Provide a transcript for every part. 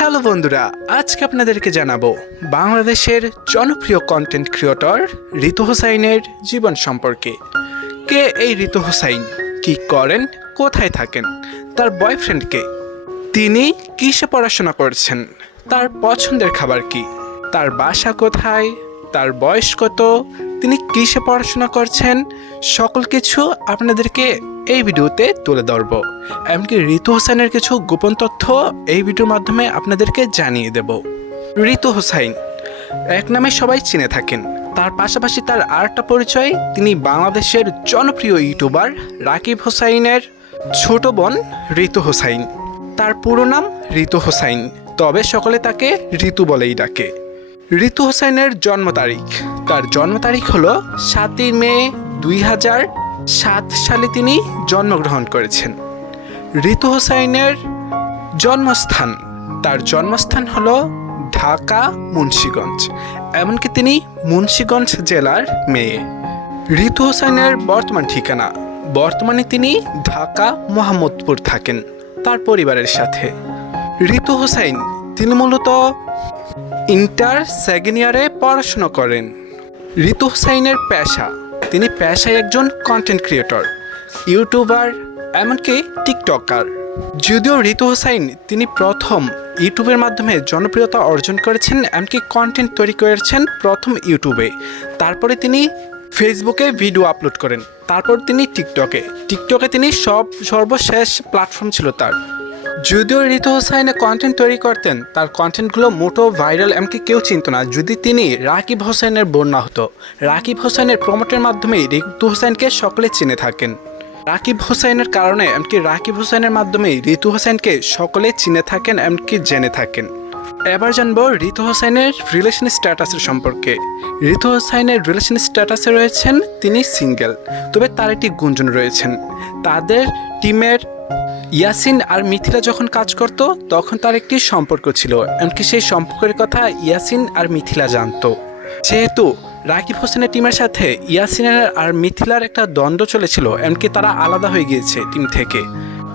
Hello বন্ধুরা, আজকে আপনাদেরকে জানাবো বাংলাদেশের জনপ্রিয় কন্টেন্ট ক্রিয়েটর ঋতু হোসাইনের জীবন সম্পর্কে। কে এই ঋতু হোসাইন, কি করেন, কোথায় থাকেন, তার বয়ফ্রেন্ড কে, তিনি কিসে পড়াশোনা করছেন, তার পছন্দের খাবার কি, তার বাসা কোথায়, তার বয়স কত, তিনি কিসে পড়াশোনা করছেন, সকল কিছু আপনাদেরকে এই ভিডিওতে তুলে ধরব। এমনকি ঋতু হোসাইনের কিছু গোপন তথ্য এই ভিডিওর মাধ্যমে আপনাদেরকে জানিয়ে দেব। ঋতু হোসাইন এক নামে সবাই চিনে থাকেন, তার পাশাপাশি তার আরেকটা পরিচয়, তিনি বাংলাদেশের জনপ্রিয় ইউটিউবার রাকিব হোসাইনের ছোট বোন ঋতু হোসাইন। তার পুরো নাম ঋতু হোসাইন, তবে সকলে তাকে ঋতু বলেই ডাকে। ঋতু হোসাইনের জন্ম তারিখ, তার জন্ম তারিখ হলো 7 মে 2007 সালে তিনি জন্মগ্রহণ করেছেন। ঋতু হোসাইনের জন্মস্থান, তার জন্মস্থান হলো ঢাকা মুন্সিগঞ্জ, এমনকি তিনি মুন্সিগঞ্জ জেলার মেয়ে। ঋতু হোসাইনের বর্তমান ঠিকানা, বর্তমানে তিনি ঢাকা মোহাম্মদপুর থাকেন তার পরিবারের সাথে। ঋতু হোসাইন তিনি মূলত ইন্টার সেকেন্ড ইয়ারে পড়াশোনা করেন। ঋতু হোসাইনের পেশা, তিনি পেশায় একজন কন্টেন্ট ক্রিয়েটর, ইউটিউবার, এমনকি টিকটকার। যদিও ঋতু হোসাইন তিনি প্রথম ইউটিউবের মাধ্যমে জনপ্রিয়তা অর্জন করেছেন, এমনকি কন্টেন্ট তৈরি করেছেন প্রথম ইউটিউবে, তারপরে তিনি ফেসবুকে ভিডিও আপলোড করেন, তারপর তিনি টিকটকে তিনি সর্বশেষ প্ল্যাটফর্ম ছিল তার। যদিও ঋতু হোসাইনে কন্টেন্ট তৈরি করতেন, তার কন্টেন্টগুলো মোটো ভাইরাল, এমনকি কেউ চিনত না যদি তিনি রাকিব হোসাইনের বোন না হতো। রাকিব হোসাইনের প্রমোটের মাধ্যমেই ঋতু হোসাইনকে সকলে চিনে থাকেন। রাকিব হোসাইনের কারণে, এমনকি রাকিব হোসাইনের মাধ্যমেই ঋতু হোসাইনকে সকলে চিনে থাকেন, এমনকি জেনে থাকেন। এবার জানবো ঋতু হোসাইনের রিলেশন স্ট্যাটাসের সম্পর্কে। ঋতু হোসাইনের রিলেশন স্ট্যাটাসে রয়েছেন তিনি সিঙ্গেল, তবে তার একটি গুঞ্জন রয়েছেন। তাদের টিমের ইয়াসিন আর মিথিলা যখন কাজ করত তখন তার একটি সম্পর্ক ছিল, এমনকি সেই সম্পর্কের কথা ইয়াসিন আর মিথিলা জানতো। যেহেতু রাকিব হোসেনের টিমের সাথে ইয়াসিনের আর মিথিলার একটা দ্বন্দ্ব চলেছিল, এমনকি তারা আলাদা হয়ে গিয়েছে টিম থেকে,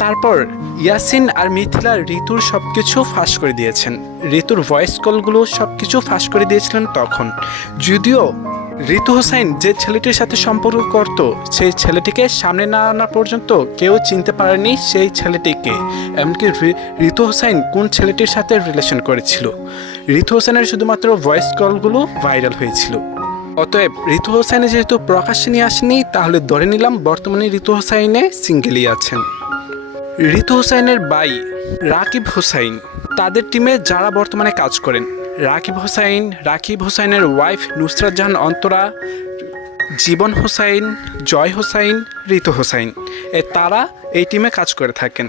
তারপর ইয়াসিন আর মিথিলা ঋতুর সব কিছু ফাঁস করে দিয়েছেন, ঋতুর ভয়েস কলগুলো সব কিছু ফাঁস করে দিয়েছিলেন তখন। যদিও ঋতু হোসাইন যে ছেলেটির সাথে সম্পর্ক করত, সেই ছেলেটিকে সামনে না আনা পর্যন্ত কেউ চিনতে পারেনি সেই ছেলেটিকে, এমনকি ঋতু হোসাইন কোন ছেলেটির সাথে রিলেশন করেছিল। ঋতু হোসাইনের শুধুমাত্র ভয়েস কলগুলো ভাইরাল হয়েছিল। অতএব ঋতু হোসাইনে যেহেতু প্রকাশ্যে নিয়ে আসেনি, তাহলে ধরে নিলাম বর্তমানে ঋতু হোসাইনে সিঙ্গেলই আছেন। ঋতু হোসাইনের ভাই রাকিব হোসাইন, তাদের টিমে যারা বর্তমানে কাজ করেন, রাকিব হোসাইনের ওয়াইফ নুসরাত জাহান অন্তরা, জীবন হোসাইন, জয় হোসাইন, ঋতু হোসাইন, তারা এই টিমে কাজ করে থাকেন।